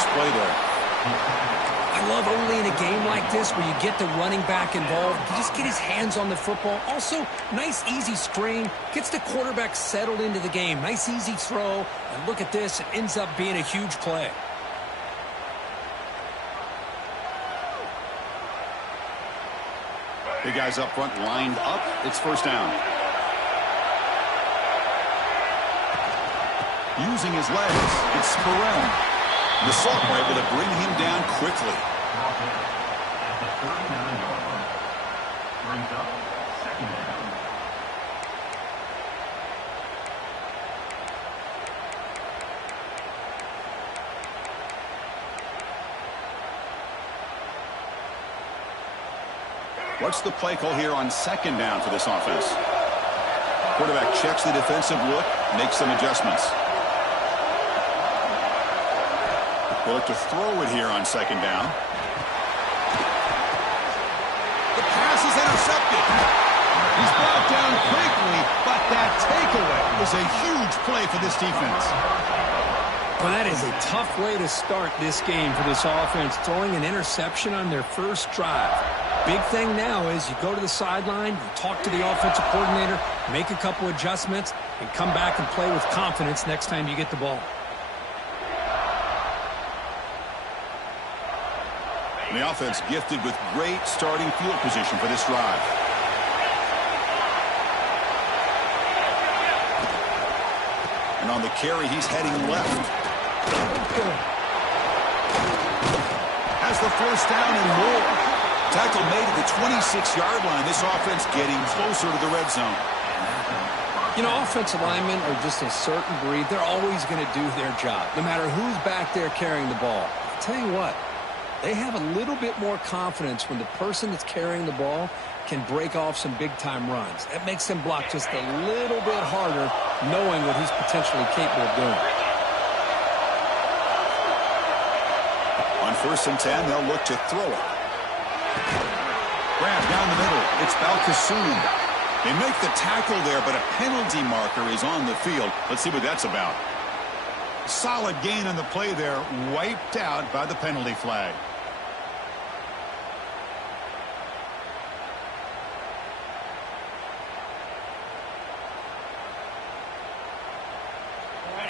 Nice play there. I love early in a game like this where you get the running back involved. You just get his hands on the football. Also, nice, easy screen. Gets the quarterback settled into the game. Nice, easy throw. And look at this. It ends up being a huge play. The guys up front lined up. It's first down. Using his legs, it's Sperrell. The Salt were able to bring him down quickly. Brings up second down. What's the play call here on second down for this offense? Quarterback checks the defensive look, makes some adjustments. They look to throw it here on second down. The pass is intercepted. He's brought down quickly, but that takeaway is a huge play for this defense. Well, that is a tough way to start this game for this offense, throwing an interception on their first drive. Big thing now is you go to the sideline, you talk to the offensive coordinator, make a couple adjustments, and come back and play with confidence next time you get the ball. The offense gifted with great starting field position for this drive. And on the carry, he's heading left. Has the first down and more. Tackle made at the 26-yard line. This offense getting closer to the red zone. You know, offensive linemen are just a certain breed. They're always going to do their job, no matter who's back there carrying the ball. I'll tell you what, they have a little bit more confidence when the person that's carrying the ball can break off some big-time runs. That makes them block just a little bit harder, knowing what he's potentially capable of doing. On 1st and 10, they'll look to throw it. Grab down the middle. It's Balkasoon. They make the tackle there, but a penalty marker is on the field. Let's see what that's about. Solid gain on the play there, wiped out by the penalty flag.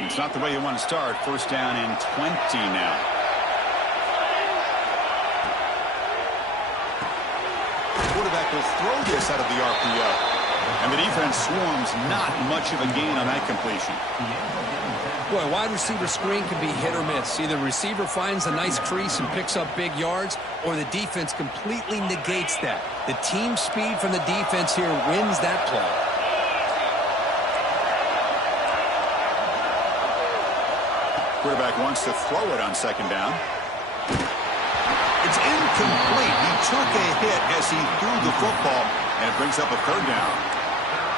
It's not the way you want to start. First down and 20 now. Quarterback will throw this out of the RPO. And the defense swarms, not much of a gain on that completion. Boy, wide receiver screen can be hit or miss. Either the receiver finds a nice crease and picks up big yards, or the defense completely negates that. The team speed from the defense here wins that play. Quarterback wants to throw it on second down. It's incomplete. He took a hit as he threw the football, and it brings up a third down.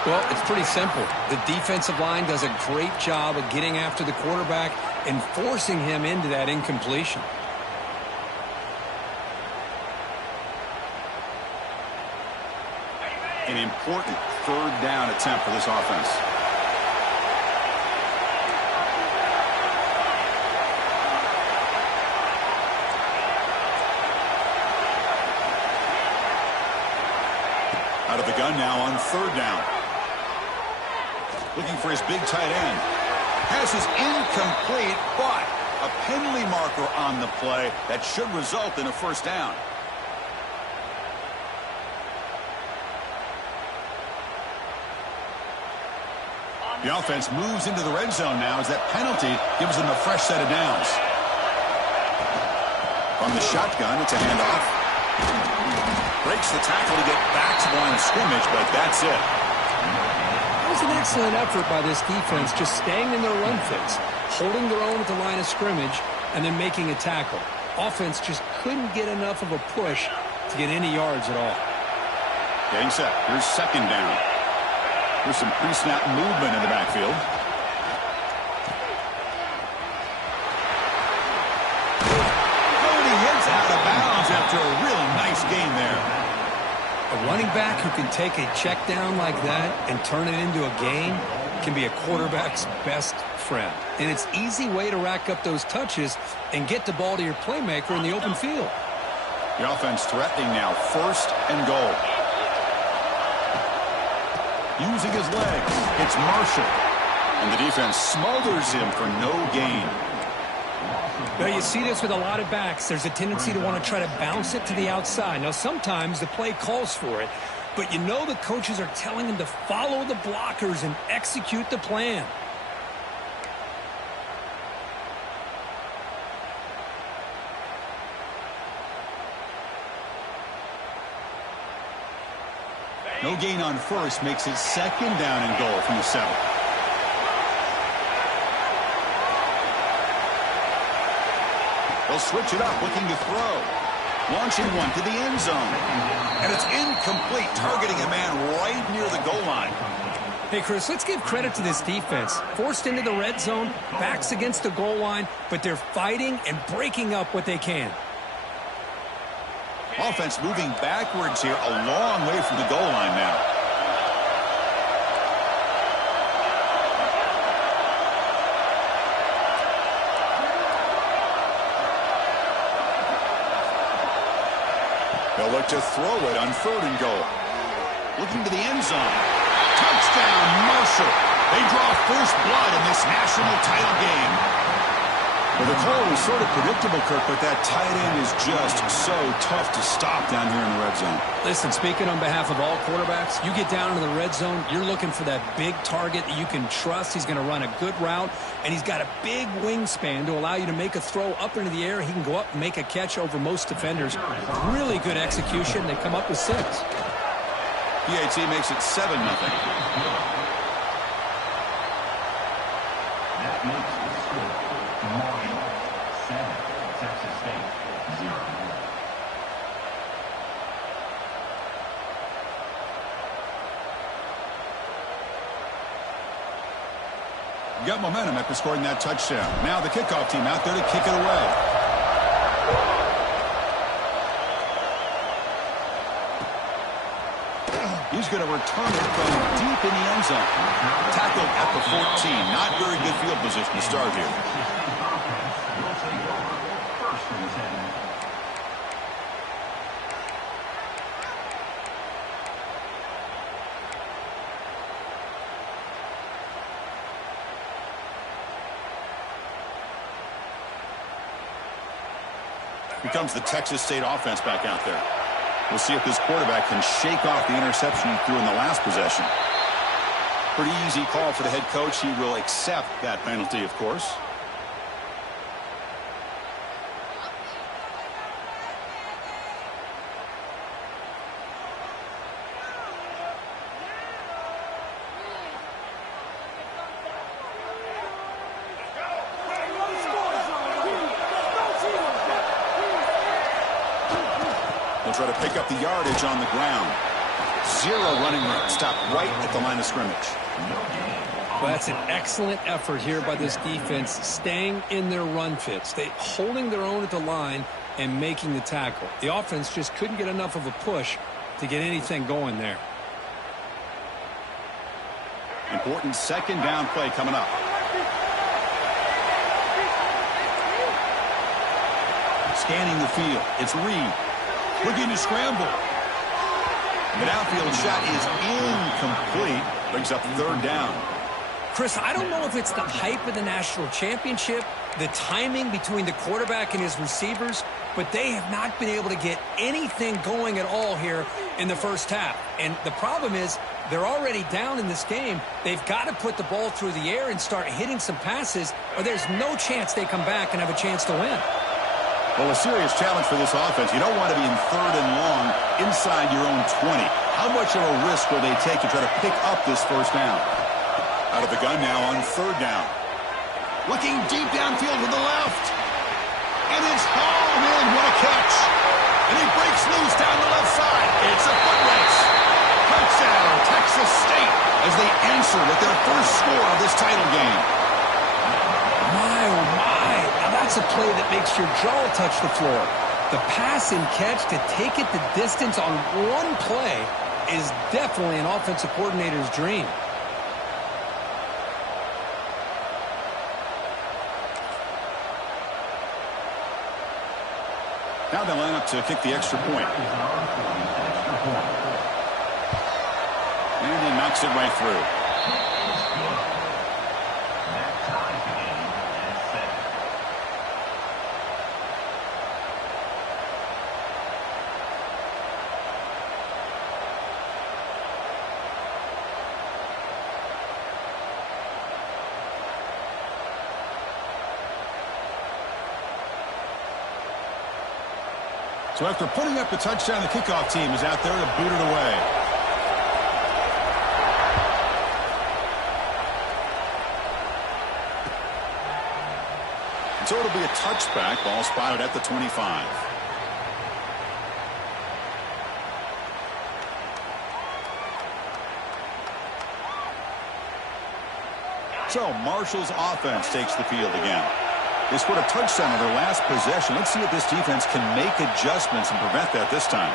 Well, it's pretty simple. The defensive line does a great job of getting after the quarterback and forcing him into that incompletion. An important third down attempt for this offense. Out of the gun now on third down. Looking for his big tight end. Pass is incomplete, but a penalty marker on the play that should result in a first down. The offense moves into the red zone now as that penalty gives them a fresh set of downs. From the shotgun, it's a handoff. Breaks the tackle to get back to the line of scrimmage, but that's it. That was an excellent effort by this defense, just staying in their run fits, holding their own at the line of scrimmage, and then making a tackle. Offense just couldn't get enough of a push to get any yards at all. Getting set. Here's second down. There's some pre-snap movement in the backfield. Heads out of bounds after a really nice gain there. A running back who can take a check down like that and turn it into a gain, can be a quarterback's best friend. And it's an easy way to rack up those touches and get the ball to your playmaker in the open field. The offense threatening now, 1st and goal. Using his legs, it's Marshall. And the defense smothers him for no gain. Now, you see this with a lot of backs. There's a tendency to want to try to bounce it to the outside. Now, sometimes the play calls for it, but you know the coaches are telling them to follow the blockers and execute the plan. No gain on 1st makes it 2nd down and goal from the 7. They'll switch it up, looking to throw. Launching one to the end zone. And it's incomplete, targeting a man right near the goal line. Hey, Chris, let's give credit to this defense. Forced into the red zone, backs against the goal line, but they're fighting and breaking up what they can. Offense moving backwards here, a long way from the goal line now. They'll look to throw it on 3rd and goal. Looking to the end zone. Touchdown, Marshall. They draw first blood in this national title game. Well, the call was sort of predictable, Kirk, but that tight end is just so tough to stop down here in the red zone. Listen, speaking on behalf of all quarterbacks, you get down to the red zone, you're looking for that big target that you can trust. He's going to run a good route, and he's got a big wingspan to allow you to make a throw up into the air. He can go up and make a catch over most defenders. Really good execution. They come up with 6. PAT makes it 7-0. That makes the score Marshall 7, Texas State 0. Got momentum after scoring that touchdown. Now the kickoff team out there to kick it away. He's going to return it from deep in the end zone. Tackled at the 14. Not very good field position to start here. Will take over 1st and 10. Here comes the Texas State offense back out there. We'll see if this quarterback can shake off the interception he threw in the last possession. Pretty easy call for the head coach. He will accept that penalty, of course. Try to pick up the yardage on the ground. 0 running room. Stop right at the line of scrimmage. Well, that's an excellent effort here by this defense, staying in their run fits. They holding their own at the line and making the tackle. The offense just couldn't get enough of a push to get anything going there. Important 2nd down play coming up. Scanning the field. It's Reed. Looking to scramble. The downfield shot is incomplete. Brings up 3rd down. Chris, I don't know if it's the hype of the national championship, the timing between the quarterback and his receivers, but they have not been able to get anything going at all here in the first half. And the problem is they're already down in this game. They've got to put the ball through the air and start hitting some passes, or there's no chance they come back and have a chance to win. Well, a serious challenge for this offense. You don't want to be in 3rd and long inside your own 20. How much of a risk will they take to try to pick up this 1st down? Out of the gun now on 3rd down. Looking deep downfield to the left. And it's hauled in. What a catch. And he breaks loose down the left side. It's a foot race. Touchdown, Texas State, as they answer with their first score of this title game. My, oh my. That's a play that makes your jaw touch the floor. The pass and catch to take it the distance on one play is definitely an offensive coordinator's dream. Now they line up to kick the extra point. And he knocks it right through. So after putting up the touchdown, the kickoff team is out there to boot it away. So it'll be a touchback. Ball spotted at the 25. So Marshall's offense takes the field again. They scored a touchdown on their last possession. Let's see if this defense can make adjustments and prevent that this time.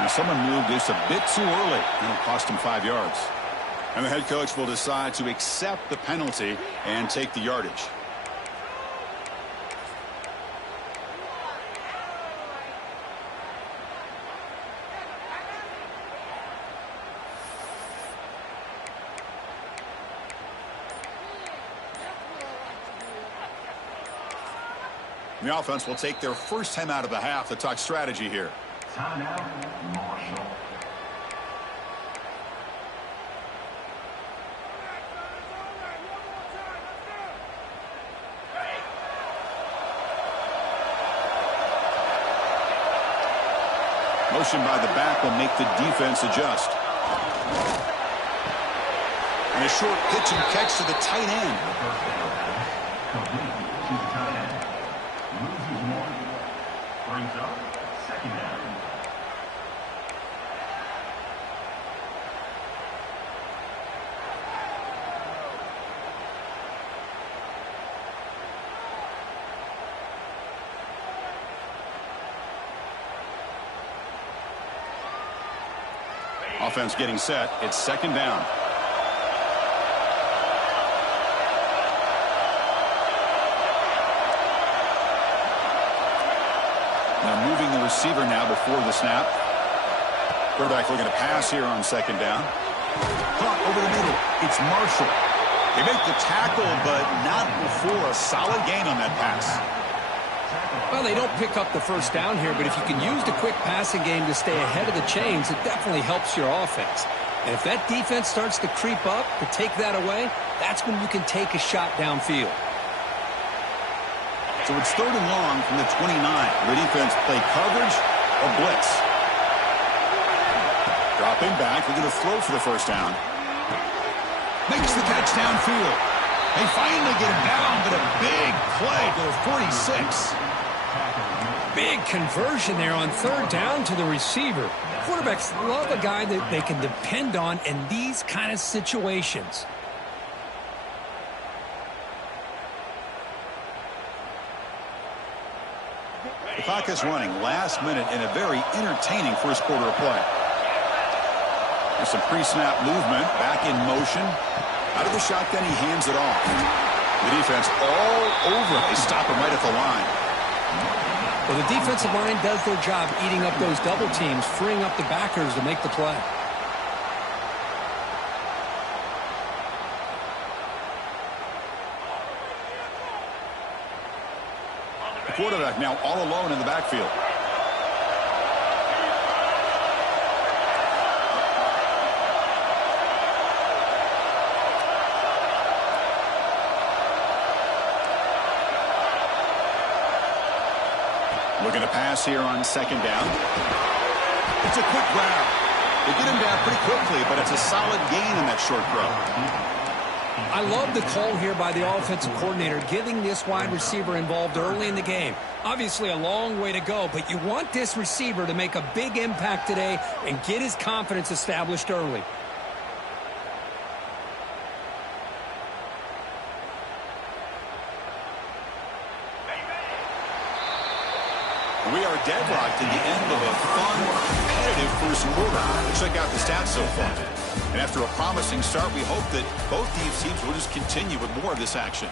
Now someone moved this a bit too early, and it cost him 5 yards. And the head coach will decide to accept the penalty and take the yardage. The offense will take their first time out of the half to talk strategy here. Timeout, Marshall. Motion by the back will make the defense adjust. And a short pitch and catch to the tight end. Complete to the tight end. Loses one. Brings up second down. Offense getting set. It's second down. Now moving the receiver now before the snap. Quarterback looking to pass here on second down. Caught over the middle. It's Marshall. They make the tackle, but not before a solid gain on that pass. Well, they don't pick up the first down here, but if you can use the quick passing game to stay ahead of the chains, it definitely helps your offense. And if that defense starts to creep up to take that away, that's when you can take a shot downfield. So it's third and long from the 29. The defense play coverage or blitz. Dropping back, looking to throw for the first down. Makes the catch downfield. They finally get him down, but a big play to the 46. Big conversion there on third down to the receiver. Quarterbacks love a guy that they can depend on in these kind of situations. The clock is running last minute in a very entertaining first quarter of play. There's some pre-snap movement, back in motion. Out of the shotgun, he hands it off. The defense all over. They stop him right at the line. Well, the defensive line does their job eating up those double teams, freeing up the backers to make the play. The quarterback now all alone in the backfield. Looking to pass here on second down. It's a quick grab. They get him down pretty quickly, but it's a solid gain in that short throw. I love the call here by the offensive coordinator, getting this wide receiver involved early in the game. Obviously a long way to go, but you want this receiver to make a big impact today and get his confidence established early. We are deadlocked at the end of a fun, competitive first first quarter. Check out the stats so far. And after a promising start, we hope that both these teams will just continue with more of this action.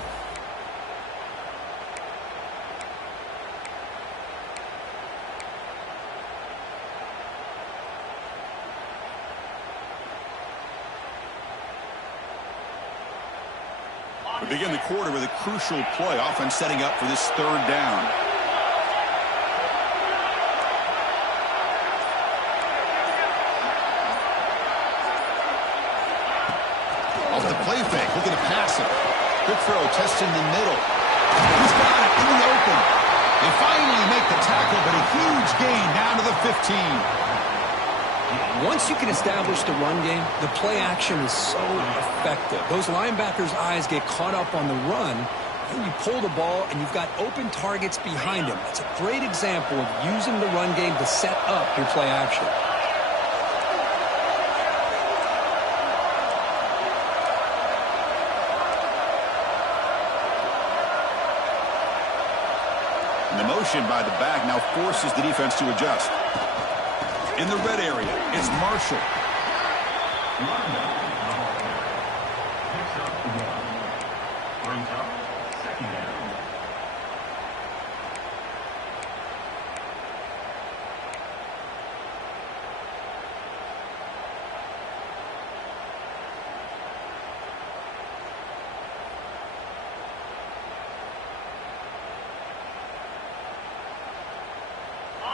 We begin the quarter with a crucial play, offense setting up for this third down. Off the play fake, looking to pass it. Good throw, testing the middle. He's got it in the open. They finally make the tackle, but a huge gain down to the 15. Once you can establish the run game, the play action is so effective. Those linebackers' eyes get caught up on the run, and you pull the ball, and you've got open targets behind him. It's a great example of using the run game to set up your play action. And the motion by the back now forces the defense to adjust. In the red area, it's Marshall. Brings up second down.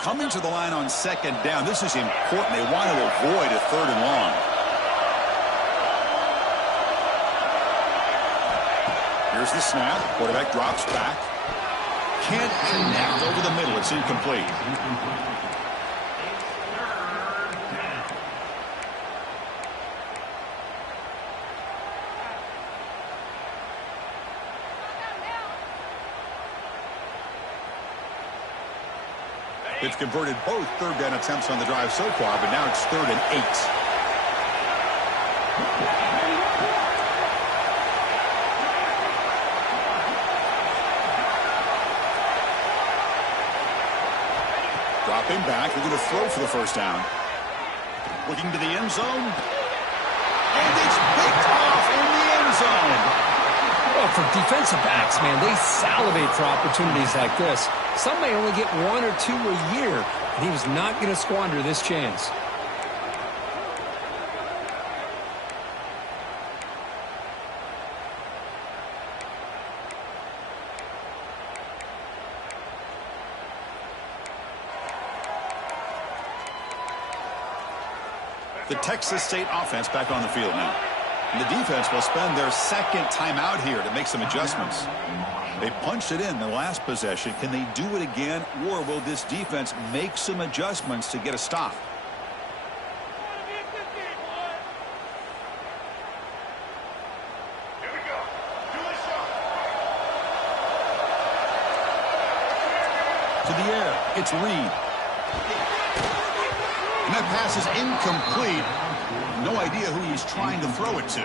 Coming to the line on second down, this is important. They want to avoid a third and long. Here's the snap. Quarterback drops back. Can't connect over the middle. It's incomplete. They've converted both third down attempts on the drive so far, but now it's 3rd and 8. Dropping back, they're going to throw for the first down. Looking to the end zone. And it's picked off in the end zone. Well, for defensive backs, man, they salivate for opportunities like this. Some may only get 1 or 2 a year, and he was not going to squander this chance. The Texas State offense back on the field now. And the defense will spend their second timeout here to make some adjustments. They punched it in the last possession. Can they do it again, or will this defense make some adjustments to get a stop? Here we go. Do a shot. To the air, it's Reed. And that pass is incomplete. No idea who he's trying to throw it to.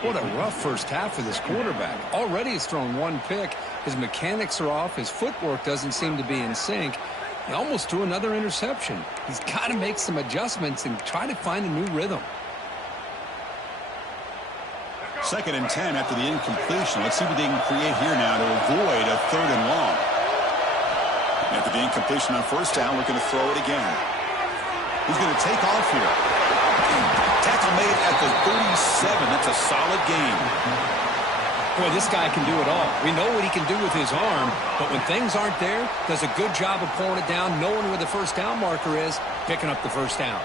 What a rough first half for this quarterback. Already he's thrown 1 pick. His mechanics are off. His footwork doesn't seem to be in sync. He almost threw another interception. He's got to make some adjustments and try to find a new rhythm. 2nd and 10 after the incompletion. Let's see what they can create here now to avoid a 3rd and long. After the incompletion on first down, looking to throw it again. He's going to take off here. Tackle made at the 37. That's a solid gain. Boy, this guy can do it all. We know what he can do with his arm, but when things aren't there, does a good job of pulling it down, knowing where the first down marker is, picking up the first down.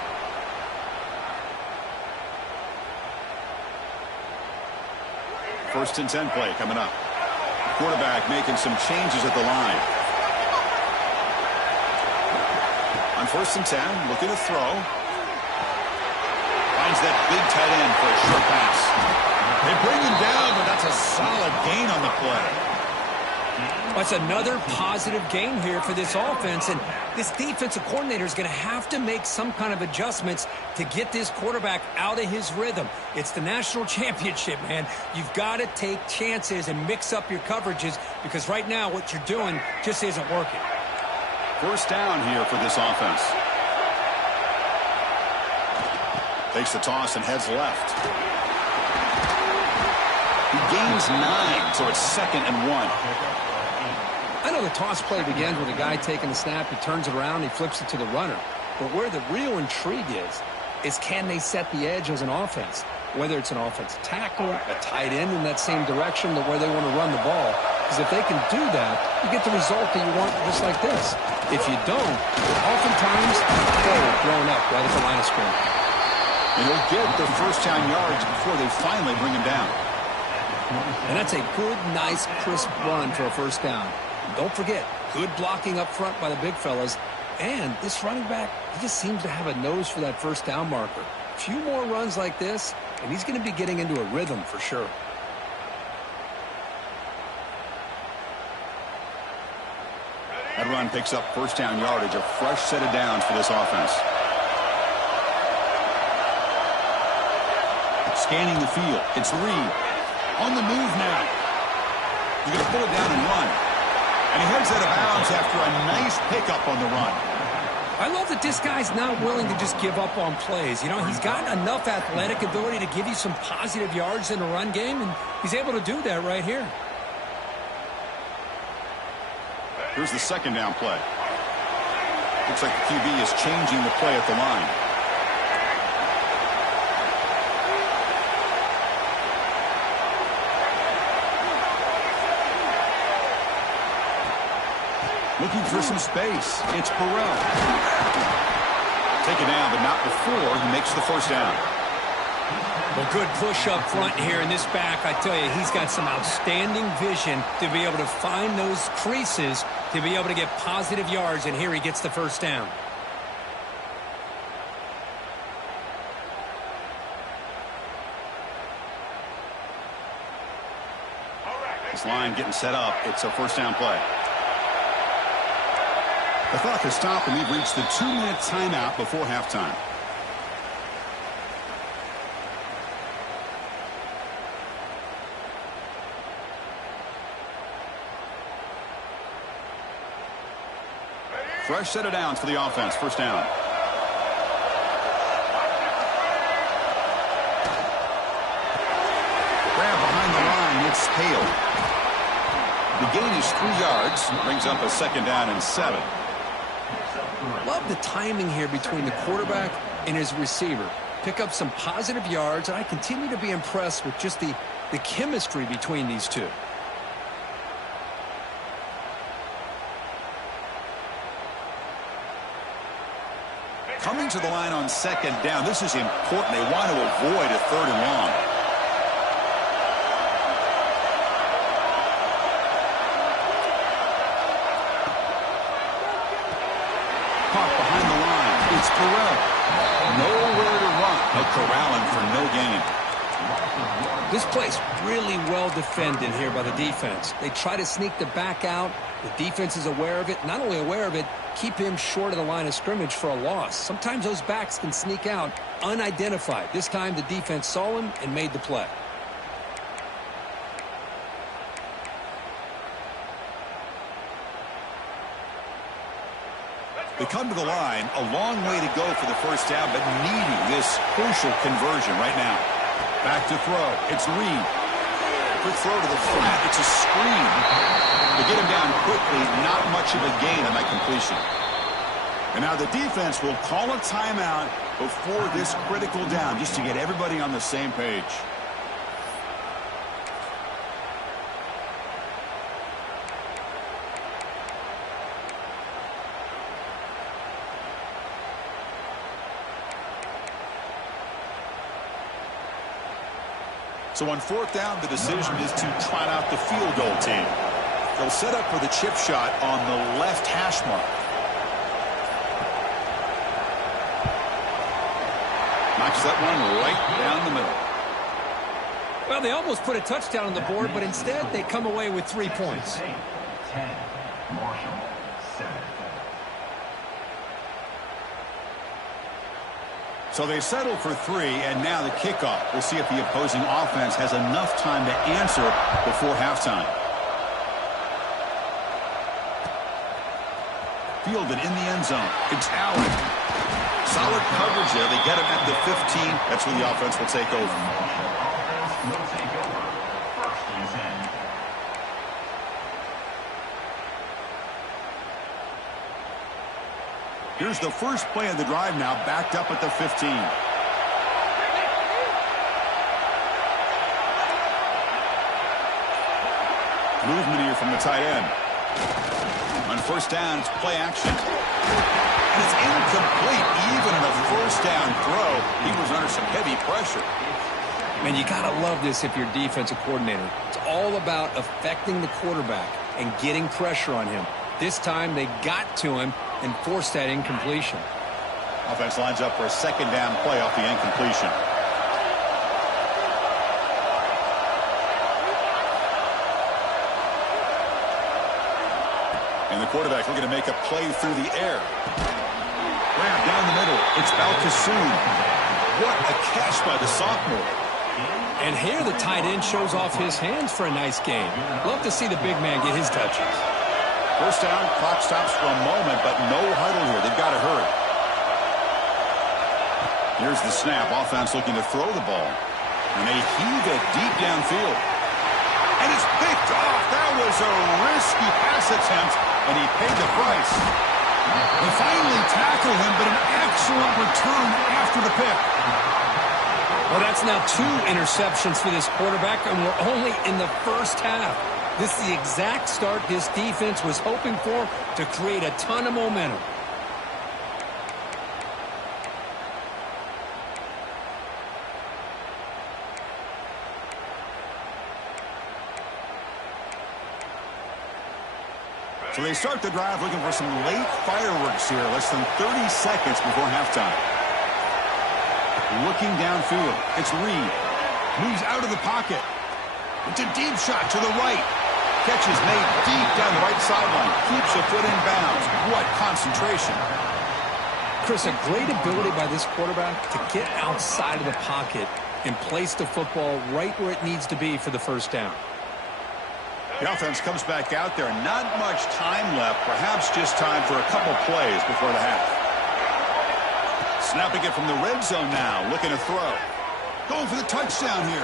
First and 10 play coming up. Quarterback making some changes at the line. On 1st and 10, looking to throw. Finds that big tight end for a short pass. They bring him down, but that's a solid gain on the play. That's another positive gain here for this offense, and this defensive coordinator is going to have to make some kind of adjustments to get this quarterback out of his rhythm. It's the national championship, man. You've got to take chances and mix up your coverages because right now what you're doing just isn't working. First down here for this offense. Takes the toss and heads left. He gains 9, so it's 2nd and 1. I know the toss play begins with a guy taking the snap. He turns it around. He flips it to the runner. But where the real intrigue is can they set the edge as an offense? Whether it's an offensive tackle, a tight end in that same direction where they want to run the ball. Because if they can do that, you get the result that you want just like this. If you don't, oftentimes, they're blown up right at the line of scrimmage. And he'll get the first down yards before they finally bring him down. And that's a good, nice, crisp run for a first down. And don't forget, good blocking up front by the big fellas. And this running back, he just seems to have a nose for that first down marker. A few more runs like this, and he's going to be getting into a rhythm for sure. That run picks up first down yardage, a fresh set of downs for this offense. Scanning the field, it's Reed. On the move now. He's going to pull it down and run. And he heads out of bounds after a nice pickup on the run. I love that this guy's not willing to just give up on plays. You know, he's got enough athletic ability to give you some positive yards in the run game, and he's able to do that right here. Here's the second down play. Looks like the QB is changing the play at the line. Looking for some space. It's Burrell. Take it down, but not before he makes the first down. Well, good push up front here in this back. I tell you, he's got some outstanding vision to be able to find those creases, to be able to get positive yards, and here he gets the first down. This line getting set up. It's a first down play. The clock has stopped, and we've reached the 2-minute timeout before halftime. Fresh set of downs for the offense. First down. Grab behind the line. It's Hale. The gain is 3 yards. Brings up a second down and 7. Love the timing here between the quarterback and his receiver. Pick up some positive yards, and I continue to be impressed with just the chemistry between these two. Coming to the line on second down. This is important. They want to avoid a 3rd and long. Caught behind the line. It's Burrell. Nowhere to run. No corralling for no gain. This play's really well defended here by the defense. They try to sneak the back out. The defense is aware of it. Not only aware of it, keep him short of the line of scrimmage for a loss. Sometimes those backs can sneak out unidentified. This time the defense saw him and made the play. They come to the line, a long way to go for the first down, but needing this crucial conversion right now. Back to throw. It's Reed. Quick throw to the flat. It's a screen. They get him down quickly. Not much of a gain on that completion. And now the defense will call a timeout before this critical down, just to get everybody on the same page. So on 4th down, the decision is to trot out the field goal team. They'll set up for the chip shot on the left hash mark. Knocks that one right down the middle. Well, they almost put a touchdown on the board, but instead they come away with 3 points. 10. Marshall, 7. So they settle for 3, and now the kickoff. We'll see if the opposing offense has enough time to answer before halftime. Fielded in the end zone. It's Allen. Solid coverage there. They get him at the 15. That's where the offense will take over. Will take over. First and 10. Here's the first play of the drive now, backed up at the 15. Movement here from the tight end. On first down, it's play action. And it's incomplete. Even in a first down throw, he was under some heavy pressure. Man, you got to love this if you're a defensive coordinator. It's all about affecting the quarterback and getting pressure on him. This time, they got to him and forced that incompletion. Offense lines up for a second down play off the incompletion. And the quarterback looking to make a play through the air. Grab down the middle. It's Balkasoon. What a catch by the sophomore. And here the tight end shows off his hands for a nice game. Love to see the big man get his touches. First down, clock stops for a moment, but no huddle here. They've got to hurry. Here's the snap. Offense looking to throw the ball. And they heave it deep downfield. And it's picked off. That was a risky pass attempt, and he paid the price. They finally tackle him, but an excellent return after the pick. Well, that's now 2 interceptions for this quarterback, and we're only in the first half. This is the exact start this defense was hoping for to create a ton of momentum. So they start the drive looking for some late fireworks here, less than 30 seconds before halftime. Looking downfield, it's Reed. Moves out of the pocket. It's a deep shot to the right. Catch is made deep down the right sideline. Keeps a foot in bounds. What concentration. Chris, a great ability by this quarterback to get outside of the pocket and place the football right where it needs to be for the first down. The offense comes back out there. Not much time left. Perhaps just time for a couple plays before the half. Snapping it from the red zone now. Looking to throw. Going for the touchdown here.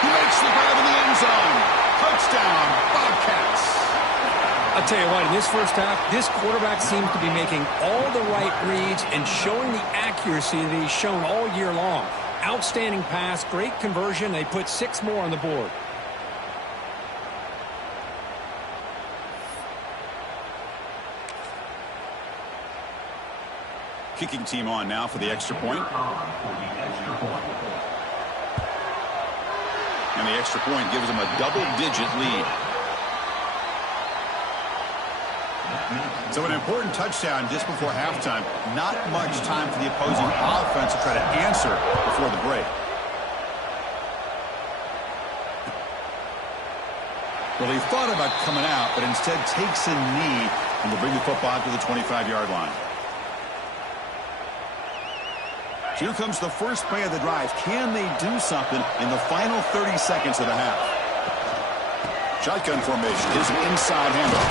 He makes the grab in the end zone. Touchdown, Bobcats. I'll tell you what, in this first half, this quarterback seems to be making all the right reads and showing the accuracy that he's shown all year long. Outstanding pass, great conversion. They put 6 more on the board. Kicking team on now for the extra point. And the extra point gives them a double-digit lead. So an important touchdown just before halftime. Not much time for the opposing offense to try to answer before the break. Well, he thought about coming out, but instead takes a knee and to bring the football to the 25-yard line. Here comes the first play of the drive. Can they do something in the final 30 seconds of the half? Shotgun formation is an inside handoff.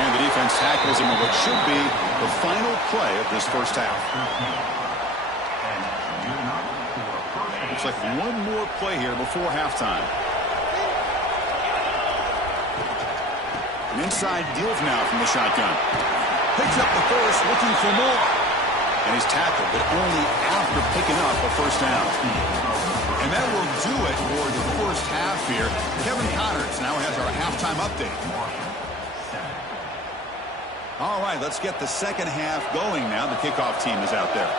And the defense tackles him in what should be the final play of this first half. Looks like one more play here before halftime. An inside deal now from the shotgun. Picks up the first, looking for more. And he's tackled, but only after picking up a first down. And that will do it for the first half here. Kevin Connors now has our halftime update. All right, let's get the second half going now. The kickoff team is out there.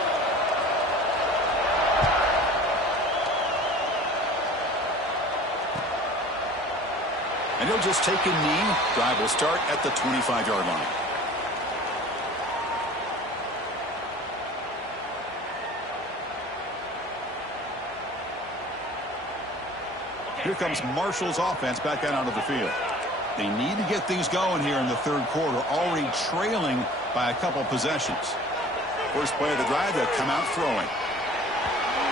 And he'll just take a knee. Drive will start at the 25-yard line. Here comes Marshall's offense back out onto the field. They need to get things going here in the third quarter, already trailing by a couple possessions. First play of the drive, they'll come out throwing.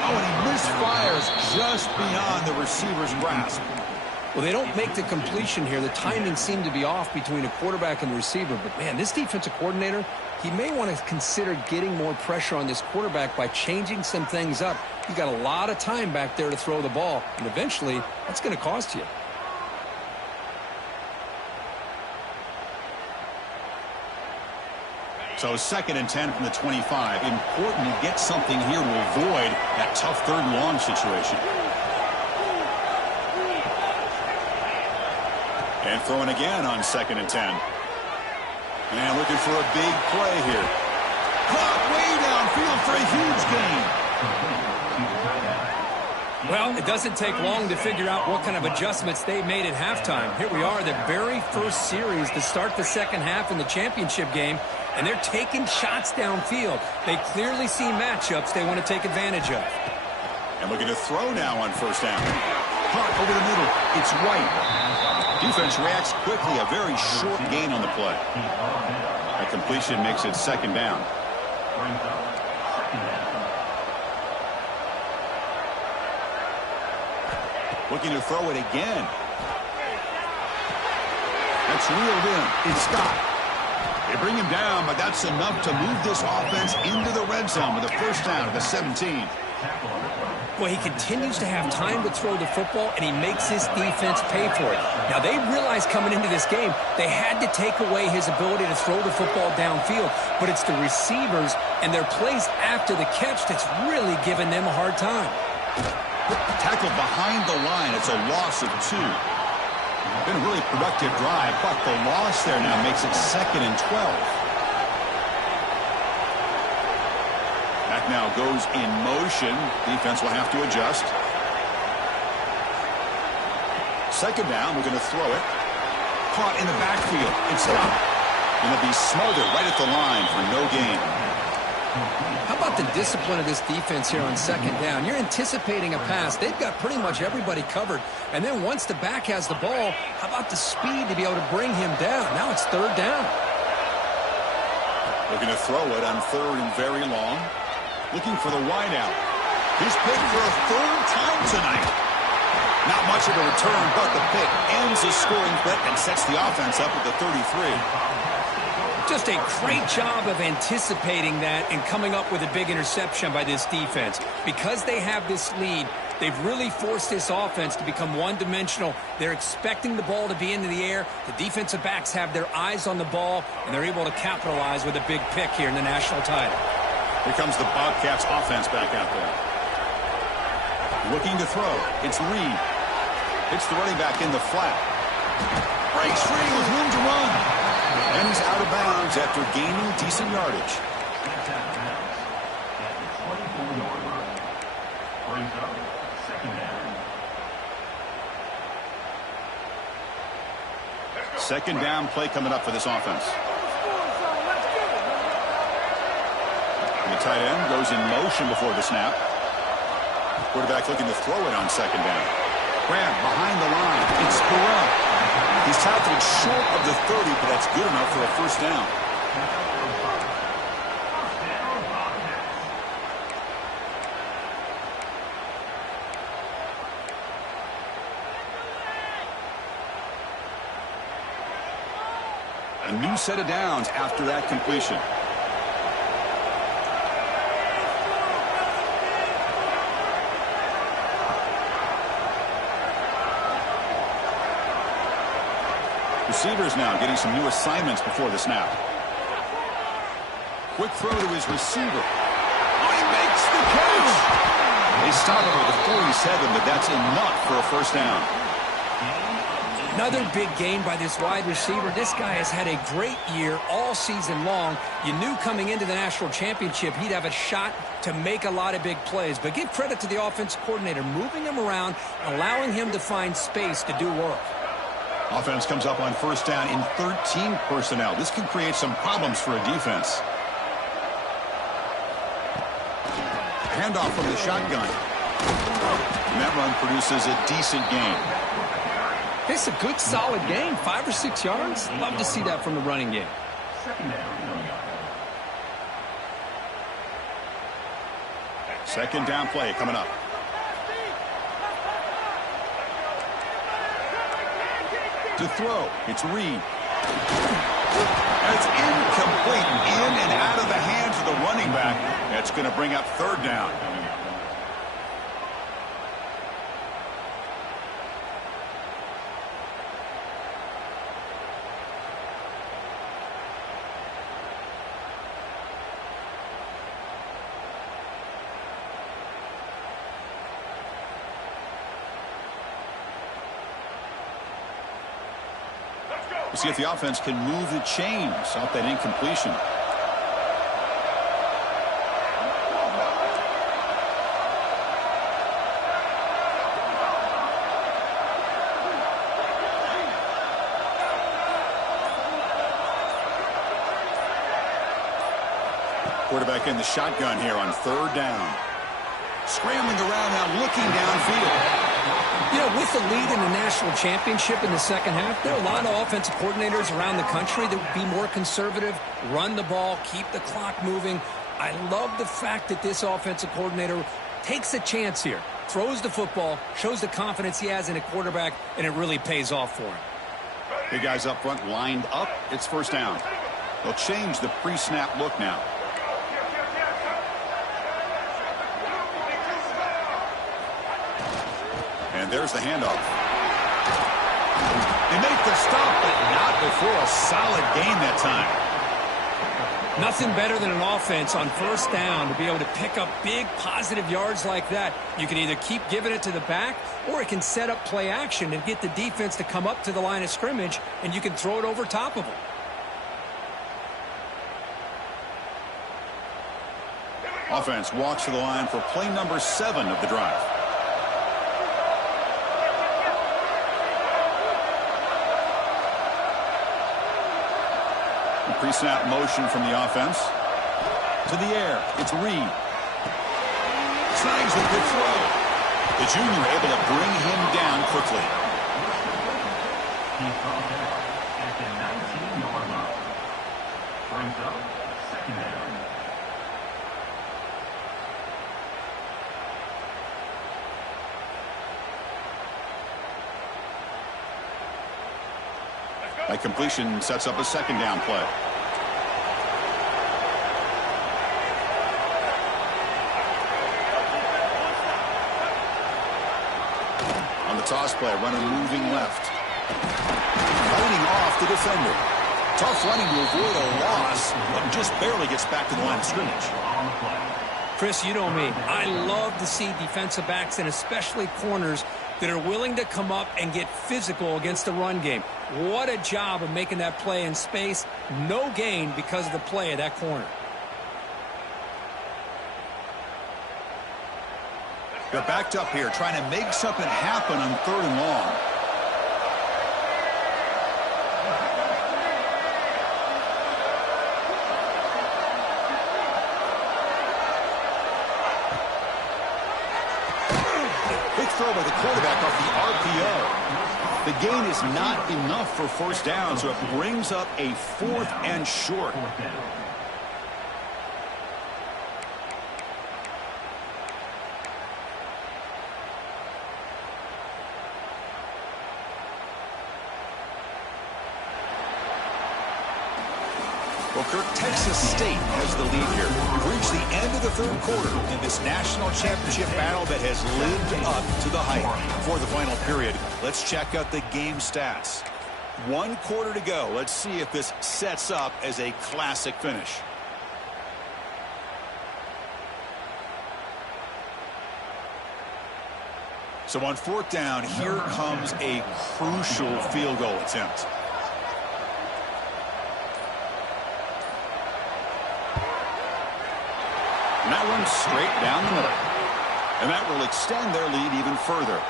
Oh, and he misfires just beyond the receiver's grasp. Well, they don't make the completion here. The timing seemed to be off between a quarterback and the receiver. But, man, this defensive coordinator he may want to consider getting more pressure on this quarterback by changing some things up. He's got a lot of time back there to throw the ball, and eventually that's going to cost you. So 2nd and 10 from the 25. Important to get something here to avoid that tough 3rd and long situation. And throwing again on 2nd and 10. And looking for a big play here. Caught way downfield for a huge gain. Well, it doesn't take long to figure out what kind of adjustments they made at halftime. Here we are, the very first series to start the second half in the championship game, and they're taking shots downfield. They clearly see matchups they want to take advantage of. And looking to throw now on 1st down. Caught over the middle. It's White. Defense reacts quickly. A very short gain on the play. A completion makes it 2nd down. Looking to throw it again. That's reeled in. It's Scott. They bring him down, but that's enough to move this offense into the red zone with a 1st down at the 17. Well, he continues to have time to throw the football, and he makes his defense pay for it. Now, they realized coming into this game they had to take away his ability to throw the football downfield, but it's the receivers and their plays after the catch that's really giving them a hard time. Tackled behind the line. It's a loss of 2. Been a really productive drive, but the loss there now makes it 2nd and 12. Back now goes in motion. Defense will have to adjust. 2nd down. We're going to throw it. Caught in the backfield. It's stopped. Going to be smothered right at the line for no gain. How about the discipline of this defense here on 2nd down? You're anticipating a pass. They've got pretty much everybody covered. And then once the back has the ball, how about the speed to be able to bring him down? Now it's 3rd down. Looking to throw it on 3rd and very long. Looking for the wideout. He's picked for a 3rd time tonight. Not much of a return, but the pick ends the scoring threat and sets the offense up at the 33. Just a great job of anticipating that and coming up with a big interception by this defense. Because they have this lead, they've really forced this offense to become one-dimensional. They're expecting the ball to be into the air. The defensive backs have their eyes on the ball, and they're able to capitalize with a big pick here in the national title. Here comes the Bobcats offense back out there. Looking to throw. It's Reed. It's the running back in the flat. Breaks free with room to run. And he's out of bounds after gaining decent yardage. Second down play coming up for this offense. And the tight end goes in motion before the snap. Quarterback looking to throw it on 2nd down. Grab behind the line. It's Burrell. He's tackled short of the 30, but that's good enough for a 1st down. A new set of downs after that completion. Receivers now getting some new assignments before the snap. Quick throw to his receiver. Oh, he makes the catch! They stop him at the 47, but that's enough for a 1st down. Another big gain by this wide receiver. This guy has had a great year all season long. You knew coming into the national championship he'd have a shot to make a lot of big plays. But give credit to the offensive coordinator, moving him around, allowing him to find space to do work. Offense comes up on 1st down in 13 personnel. This can create some problems for a defense. Handoff from the shotgun. And that run produces a decent gain. It's a good, solid game. 5 or 6 yards. Love to see that from the running game. Second down play coming up. To throw, it's Reed. And it's incomplete, in and out of the hands of the running back. That's going to bring up third down. We'll see if the offense can move the chains off that incompletion. Quarterback in the shotgun here on third down. Scrambling around now, looking downfield. You know, with the lead in the national championship in the second half, there are a lot of offensive coordinators around the country that would be more conservative, run the ball, keep the clock moving. I love the fact that this offensive coordinator takes a chance here, throws the football, shows the confidence he has in a quarterback, and it really pays off for him. Big guys up front lined up. It's first down. They'll change the pre-snap look now. And there's the handoff. They make the stop, but not before a solid gain that time. Nothing better than an offense on first down to be able to pick up big positive yards like that. You can either keep giving it to the back, or it can set up play action and get the defense to come up to the line of scrimmage, and you can throw it over top of them. Offense walks to the line for play number 7 of the drive. Pre-snap motion from the offense. To the air. It's Reed. Snags a good throw. The junior able to bring him down quickly. He throws it at the 19-yard line. Brings up second down. That completion sets up a second down play. On the toss play, runner moving left. Fighting off the defender. Tough running to avoid a loss, but just barely gets back to the line of scrimmage. Chris, you know me. I love to see defensive backs and especially corners that are willing to come up and get physical against the run game. What a job of making that play in space. No gain because of the play of that corner. They're backed up here, trying to make something happen on third and long. Big throw by the quarterback off the RPO. The gain is not enough for first down, so it brings up a 4th and short. Well, Kirk, Texas State has the lead here. We've reached the end of the third quarter in this national championship battle that has lived up to the hype. For the final period, let's check out the game stats. 1 quarter to go. Let's see if this sets up as a classic finish. So on 4th down, here comes a crucial field goal attempt. And that one's straight down the middle. And that will extend their lead even further.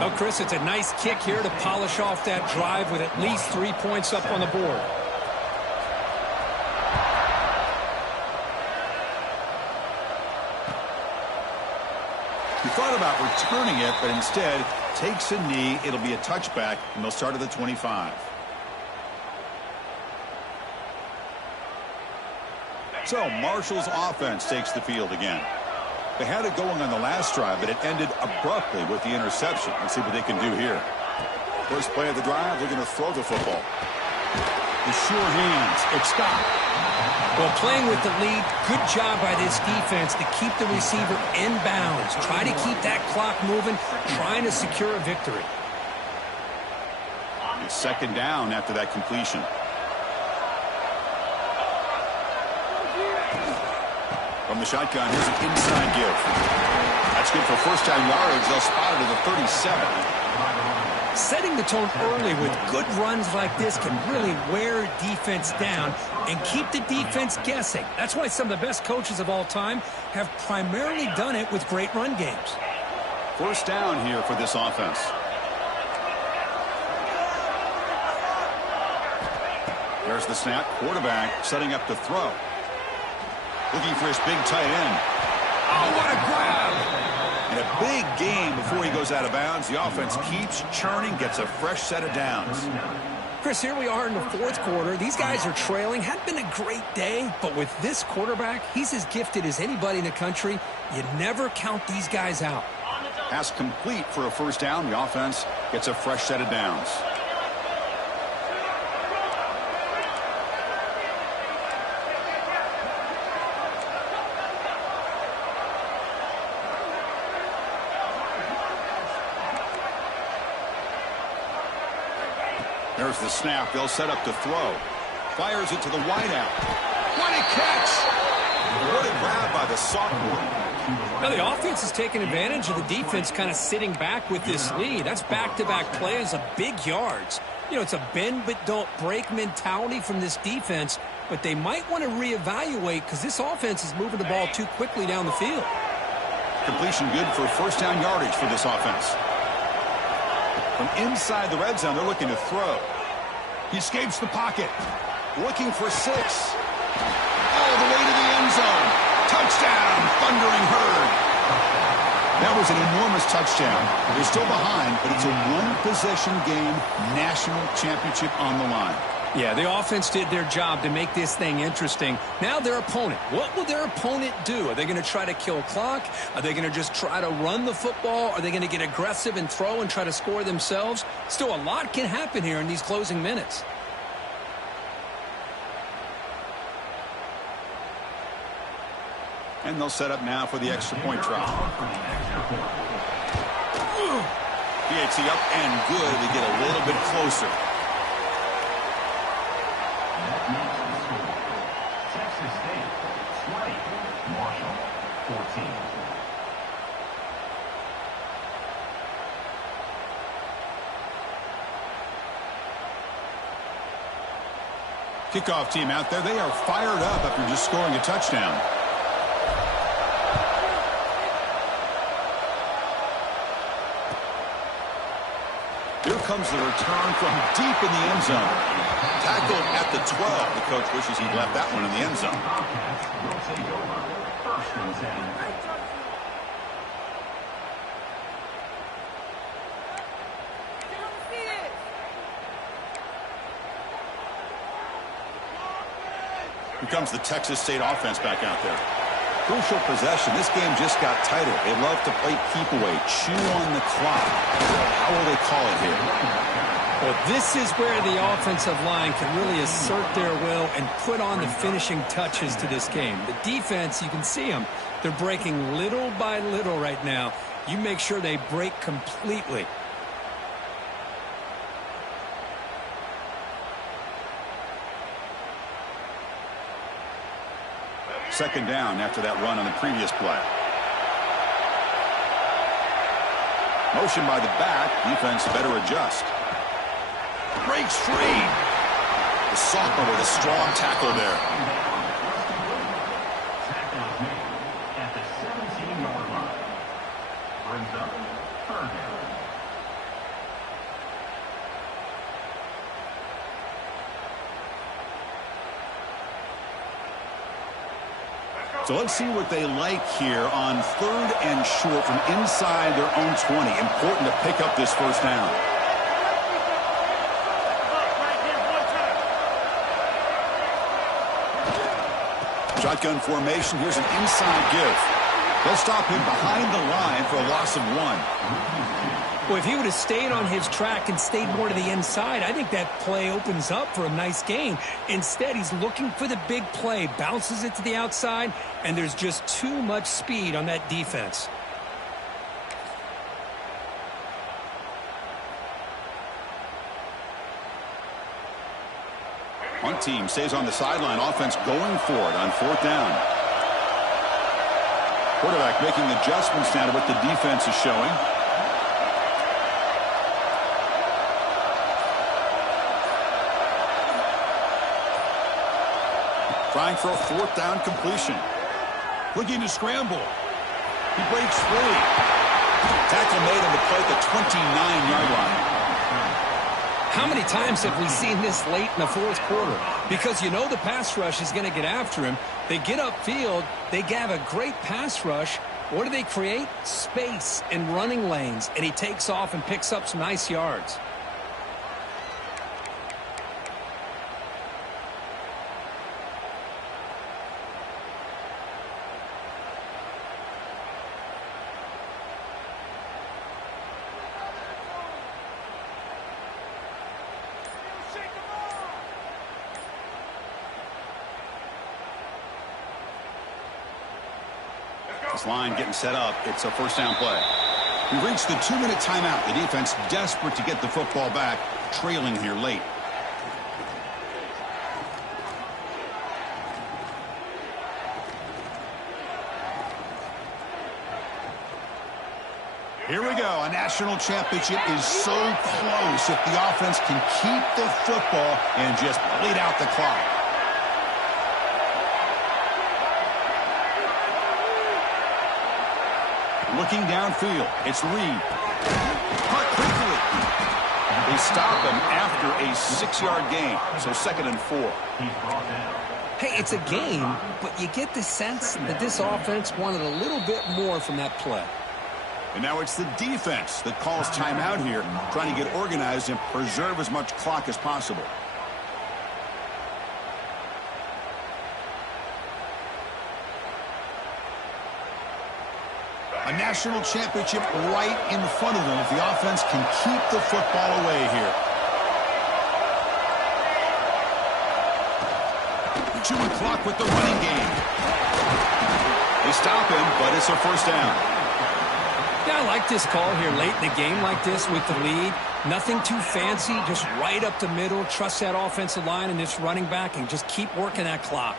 Well, Chris, it's a nice kick here to polish off that drive with at least 3 points up on the board. He thought about returning it, but instead takes a knee. It'll be a touchback, and they'll start at the 25. So Marshall's offense takes the field again. They had it going on the last drive, but it ended abruptly with the interception. Let's see what they can do here. First play of the drive, they're going to throw the football. The sure hands. It's stopped. Well, playing with the lead, good job by this defense to keep the receiver in bounds. Try to keep that clock moving, trying to secure a victory. It's second down after that completion. From the shotgun, here's an inside give. That's good for first down yardage. They'll spot it at the 37. Setting the tone early with good runs like this can really wear defense down and keep the defense guessing. That's why some of the best coaches of all time have primarily done it with great run games. First down here for this offense. There's the snap. Quarterback setting up to throw. Looking for his big tight end. Oh, what a grab! And a big gain before he goes out of bounds. The offense keeps churning, gets a fresh set of downs. Chris, here we are in the fourth quarter. These guys are trailing. Hadn't been a great day, but with this quarterback, he's as gifted as anybody in the country. You never count these guys out. Pass complete for a first down. The offense gets a fresh set of downs. There's the snap. They'll set up to throw. Fires it to the wideout. What a catch! What a grab by the sophomore. Now the offense is taking advantage of the defense kind of sitting back with this lead. That's back-to-back plays of big yards. You know, it's a bend but don't break mentality from this defense, but they might want to reevaluate because this offense is moving the ball too quickly down the field. Completion good for first down yardage for this offense. From inside the red zone, they're looking to throw. He escapes the pocket. Looking for 6. All the way to the end zone. Touchdown, Thundering Herd. That was an enormous touchdown. They're still behind, but it's a one-possession game, national championship on the line. Yeah, the offense did their job to make this thing interesting. Now their opponent. What will their opponent do? Are they going to try to kill clock? Are they going to just try to run the football? Are they going to get aggressive and throw and try to score themselves? Still, a lot can happen here in these closing minutes. And they'll set up now for the extra point try. PAT up and good to get a little bit closer. Texas State 20, Marshall 14. Kickoff team out there. They are fired up after just scoring a touchdown. Here comes the return from deep in the end zone. Tackled at the 12. The coach wishes he'd left that one in the end zone. Will take over first and 10. Here comes the Texas State offense back out there. Crucial possession. This game just got tighter. They love to play keep away, chew on the clock. How will they call it here? Well, this is where the offensive line can really assert their will and put on the finishing touches to this game. The defense, you can see them. They're breaking little by little right now. You make sure they break completely. Second down after that run on the previous play. Motion by the back. Defense better adjust. Breaks free. The sophomore with a strong tackle there. Tackle is made at the 17-yard line. Brings up third down. So let's see what they like here on third and short from inside their own 20. Important to pick up this first down. Shotgun formation. Here's an inside give. They'll stop him behind the line for a loss of 1. Well, if he would have stayed on his track and stayed more to the inside, I think that play opens up for a nice gain. Instead, he's looking for the big play, bounces it to the outside, and there's just too much speed on that defense. One team stays on the sideline. Offense going for it on 4th down. Quarterback making adjustments now to what the defense is showing. Trying for a 4th down completion. Looking to scramble. He breaks free. Tackle made on the play at the 29-yard line. How many times have we seen this late in the 4th quarter? Because you know the pass rush is going to get after him. They get upfield. They have a great pass rush. What do they create? Space and running lanes. And he takes off and picks up some nice yards. This line getting set up. It's a 1st down play. We reached the 2-minute timeout. The defense desperate to get the football back, trailing here late. Here we go. A national championship is so close if the offense can keep the football and just bleed out the clock. Looking downfield, it's Reed. Cut quickly. They stop him after a 6-yard gain, so 2nd and 4. Hey, it's a game, but you get the sense that this offense wanted a little bit more from that play. And now it's the defense that calls timeout here, trying to get organized and preserve as much clock as possible. A national championship right in front of them if the offense can keep the football away here. Chewing clock with the running game. They stop him, but it's a 1st down. Yeah, I like this call here late in the game like this with the lead. Nothing too fancy, just right up the middle. Trust that offensive line and this running back and just keep working that clock.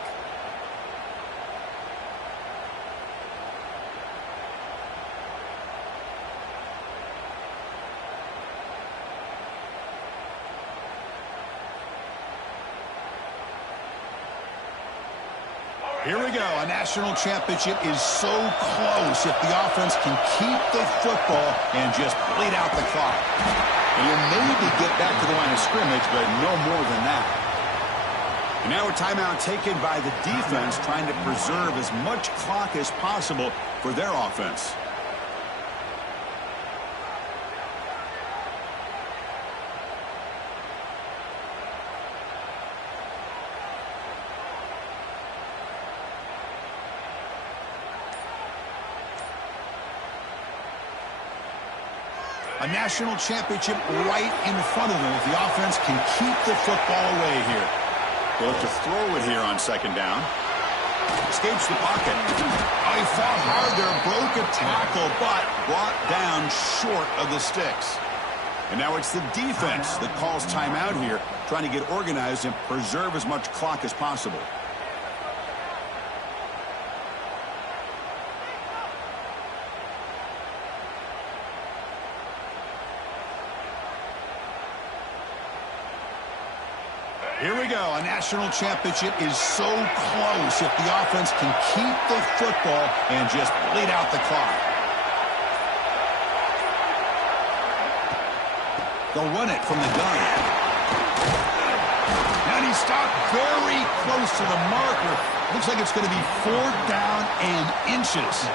Here we go. A national championship is so close if the offense can keep the football and just bleed out the clock. And you'll maybe get back to the line of scrimmage, but no more than that. And now a timeout taken by the defense, trying to preserve as much clock as possible for their offense. A national championship right in front of them if the offense can keep the football away here. They'll look to throw it here on 2nd down. Escapes the pocket. Oh, he fought hard there, broke a tackle, but brought down short of the sticks. And now it's the defense that calls timeout here, trying to get organized and preserve as much clock as possible. Here we go. A national championship is so close if the offense can keep the football and just bleed out the clock. They'll run it from the gun. And he stopped very close to the marker. Looks like it's going to be 4th down and inches.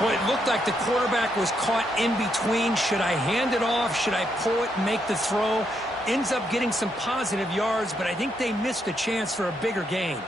Boy, it looked like the quarterback was caught in between. Should I hand it off? Should I pull it and make the throw? Ends up getting some positive yards, but I think they missed a chance for a bigger gain.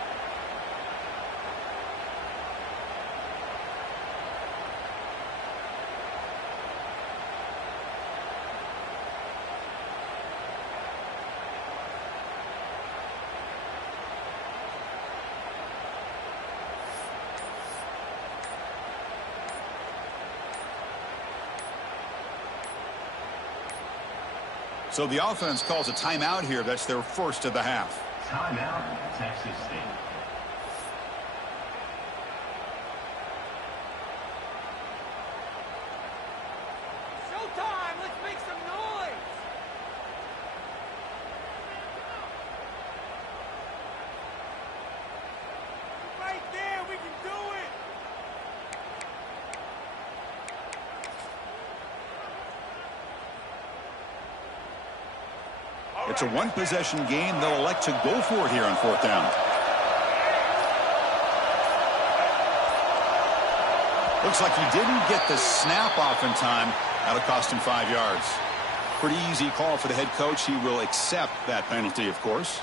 So the offense calls a timeout here. That's their first of the half. Timeout, Texas State. Showtime! Let's make some noise! Right there, we can do it! It's a one-possession game. They'll elect to go for it here on fourth down. Looks like he didn't get the snap off in time. That'll cost him 5 yards. Pretty easy call for the head coach. He will accept that penalty, of course.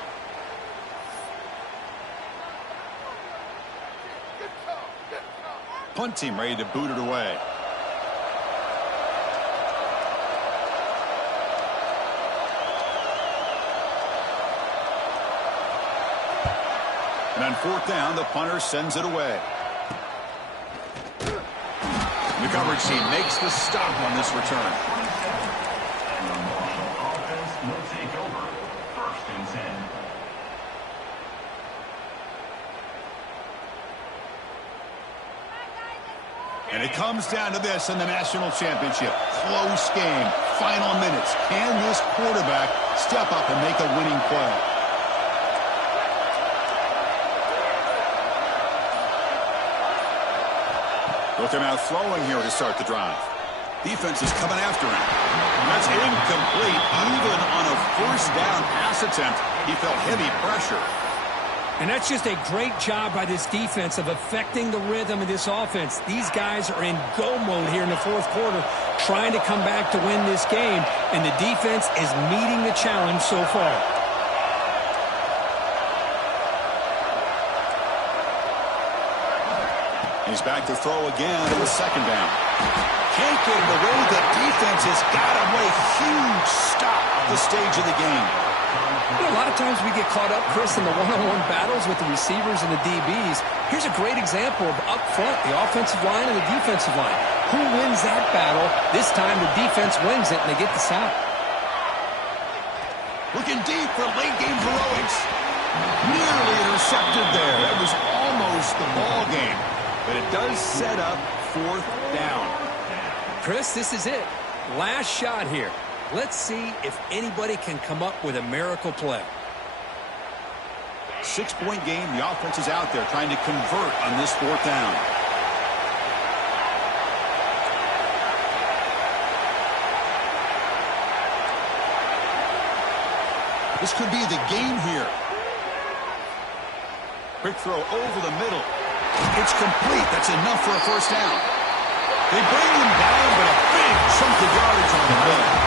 Punt team ready to boot it away. And on fourth down, the punter sends it away. The coverage team makes the stop on this return. And the Marshall offense will take over. 1st and 10. And it comes down to this in the national championship. Close game. Final minutes. Can this quarterback step up and make a winning play? Look him out throwing here to start the drive. Defense is coming after him. That's incomplete. Even on a first down pass attempt, he felt heavy pressure. And that's just a great job by this defense of affecting the rhythm of this offense. These guys are in go mode here in the fourth quarter, trying to come back to win this game, and the defense is meeting the challenge so far. He's back to throw again on the second down. Can't get it away. The defense has got him with a huge stop at the stage of the game. You know, a lot of times we get caught up, Chris, in the one-on-one battles with the receivers and the DBs. Here's a great example of up front, the offensive line and the defensive line. Who wins that battle? This time the defense wins it, and they get the sack. Looking deep for late-game heroics. Nearly intercepted there. That was almost the ball game. But it does set up fourth down. Chris, this is it. Last shot here. Let's see if anybody can come up with a miracle play. 6-point game. The offense is out there trying to convert on this fourth down. This could be the game here. Quick throw over the middle. It's complete. That's enough for a first down. They bring him down, but a big chunk of yardage on the play.